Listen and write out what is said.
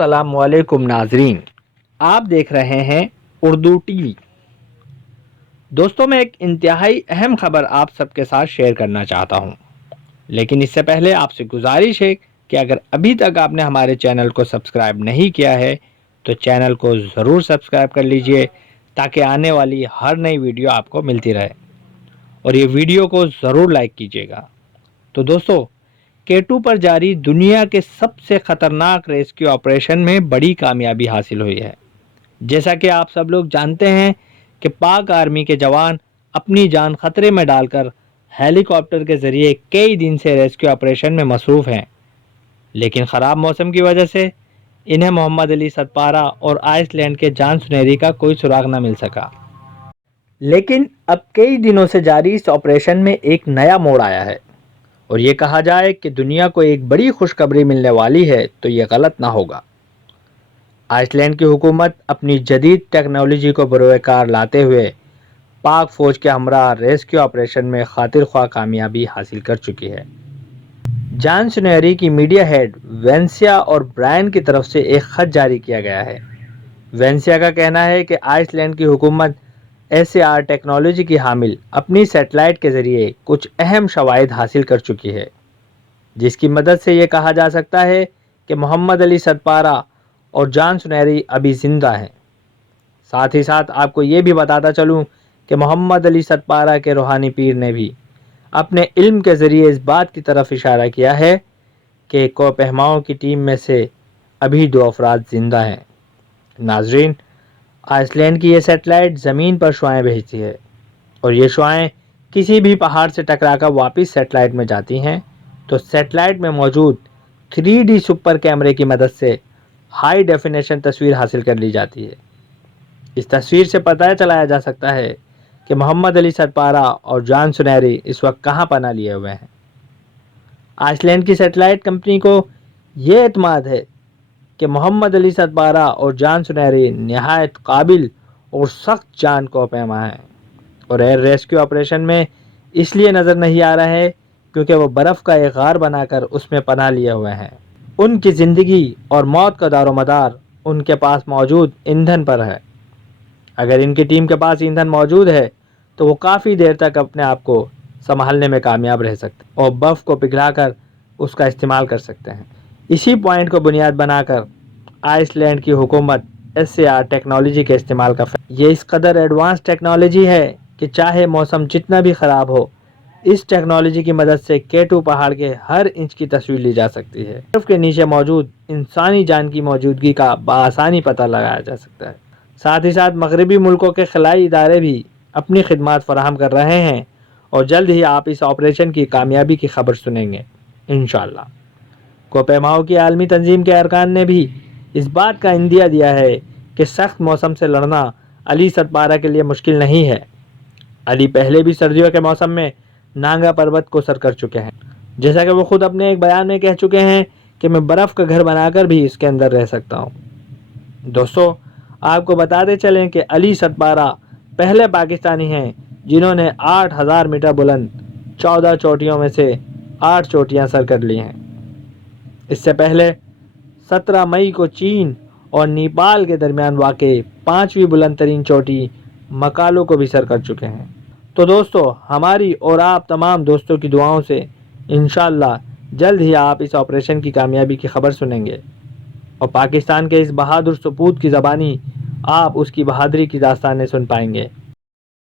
السلام علیکم ناظرین، آپ دیکھ رہے ہیں اردو ٹی وی۔ دوستوں، میں ایک انتہائی اہم خبر آپ سب کے ساتھ شیئر کرنا چاہتا ہوں، لیکن اس سے پہلے آپ سے گزارش ہے کہ اگر ابھی تک آپ نے ہمارے چینل کو سبسکرائب نہیں کیا ہے تو چینل کو ضرور سبسکرائب کر لیجئے تاکہ آنے والی ہر نئی ویڈیو آپ کو ملتی رہے، اور یہ ویڈیو کو ضرور لائک کیجیے گا۔ تو دوستو، K2 پر جاری دنیا کے سب سے خطرناک ریسکیو آپریشن میں بڑی کامیابی حاصل ہوئی ہے۔ جیسا کہ آپ سب لوگ جانتے ہیں کہ پاک آرمی کے جوان اپنی جان خطرے میں ڈال کر ہیلی کاپٹر کے ذریعے کئی دن سے ریسکیو آپریشن میں مصروف ہیں، لیکن خراب موسم کی وجہ سے انہیں محمد علی ستپارہ اور آئس لینڈ کے جان سنیری کا کوئی سراغ نہ مل سکا۔ لیکن اب کئی دنوں سے جاری اس آپریشن میں ایک نیا موڑ آیا ہے، اور یہ کہا جائے کہ دنیا کو ایک بڑی خوشخبری ملنے والی ہے تو یہ غلط نہ ہوگا۔ آئس لینڈ کی حکومت اپنی جدید ٹیکنالوجی کو بروئے کار لاتے ہوئے پاک فوج کے ہمراہ ریسکیو آپریشن میں خاطر خواہ کامیابی حاصل کر چکی ہے۔ جان سنیری کی میڈیا ہیڈ وینسیا اور برائن کی طرف سے ایک خط جاری کیا گیا ہے۔ وینسیا کا کہنا ہے کہ آئس لینڈ کی حکومت SAR ٹیکنالوجی کی حامل اپنی سیٹلائٹ کے ذریعے کچھ اہم شواہد حاصل کر چکی ہے، جس کی مدد سے یہ کہا جا سکتا ہے کہ محمد علی ستپارہ اور جان سنیری ابھی زندہ ہیں۔ ساتھ ہی ساتھ آپ کو یہ بھی بتاتا چلوں کہ محمد علی ستپارہ کے روحانی پیر نے بھی اپنے علم کے ذریعے اس بات کی طرف اشارہ کیا ہے کہ کوپہماؤں کی ٹیم میں سے ابھی 2 افراد زندہ ہیں۔ ناظرین، آئس لینڈ کی یہ سیٹلائٹ زمین پر شعاعیں بھیجتی ہے، اور یہ شعاعیں کسی بھی پہاڑ سے ٹکرا کر واپس سیٹلائٹ میں جاتی ہیں تو سیٹلائٹ میں موجود 3D سپر کیمرے کی مدد سے ہائی ڈیفینیشن تصویر حاصل کر لی جاتی ہے۔ اس تصویر سے پتہ چلایا جا سکتا ہے کہ محمد علی ستپارہ اور جان سنیری اس وقت کہاں پناہ لیے ہوئے ہیں۔ آئس لینڈ کی سیٹلائٹ کمپنی کو یہ اعتماد ہے کہ محمد علی ستپارہ اور جان سنیری نہایت قابل اور سخت جان کوپہما ہیں، اور ایئر ریسکیو آپریشن میں اس لیے نظر نہیں آ رہا ہے کیونکہ وہ برف کا ایک غار بنا کر اس میں پناہ لیے ہوئے ہیں۔ ان کی زندگی اور موت کا دار و مدار ان کے پاس موجود ایندھن پر ہے۔ اگر ان کی ٹیم کے پاس ایندھن موجود ہے تو وہ کافی دیر تک اپنے آپ کو سنبھالنے میں کامیاب رہ سکتے ہیں اور برف کو پگھلا کر اس کا استعمال کر سکتے ہیں۔ اسی پوائنٹ کو بنیاد بنا کر آئس لینڈ کی حکومت SAR ٹیکنالوجی کے استعمال کا یہ اس قدر ایڈوانس ٹیکنالوجی ہے کہ چاہے موسم جتنا بھی خراب ہو، اس ٹیکنالوجی کی مدد سے K2 پہاڑ کے ہر انچ کی تصویر لی جا سکتی ہے۔ برف کے نیچے موجود انسانی جان کی موجودگی کا بآسانی پتہ لگایا جا سکتا ہے۔ ساتھ ہی ساتھ مغربی ملکوں کے خلائی ادارے بھی اپنی خدمات فراہم کر رہے ہیں، اور جلد ہی آپ اس آپریشن کی کامیابی کی خبر سنیں گے انشاءاللہ۔ کوپہماؤں کی عالمی تنظیم کے ارکان نے بھی اس بات کا اندیہ دیا ہے کہ سخت موسم سے لڑنا علی ستپارہ کے لیے مشکل نہیں ہے۔ علی پہلے بھی سردیوں کے موسم میں نانگا پروت کو سر کر چکے ہیں، جیسا کہ وہ خود اپنے ایک بیان میں کہہ چکے ہیں کہ میں برف کا گھر بنا کر بھی اس کے اندر رہ سکتا ہوں۔ دوستو، آپ کو بتاتے چلیں کہ علی ستپارہ پہلے پاکستانی ہیں جنہوں نے 8000 میٹر بلند 14 چوٹیوں میں سے 8 چوٹیاں سر کر لی ہیں۔ اس سے پہلے 17 مئی کو چین اور نیپال کے درمیان واقع 5ویں بلند ترین چوٹی مکالو کو بھی سر کر چکے ہیں۔ تو دوستو، ہماری اور آپ تمام دوستوں کی دعاؤں سے انشاءاللہ جلد ہی آپ اس آپریشن کی کامیابی کی خبر سنیں گے، اور پاکستان کے اس بہادر سپوت کی زبانی آپ اس کی بہادری کی داستانیں سن پائیں گے۔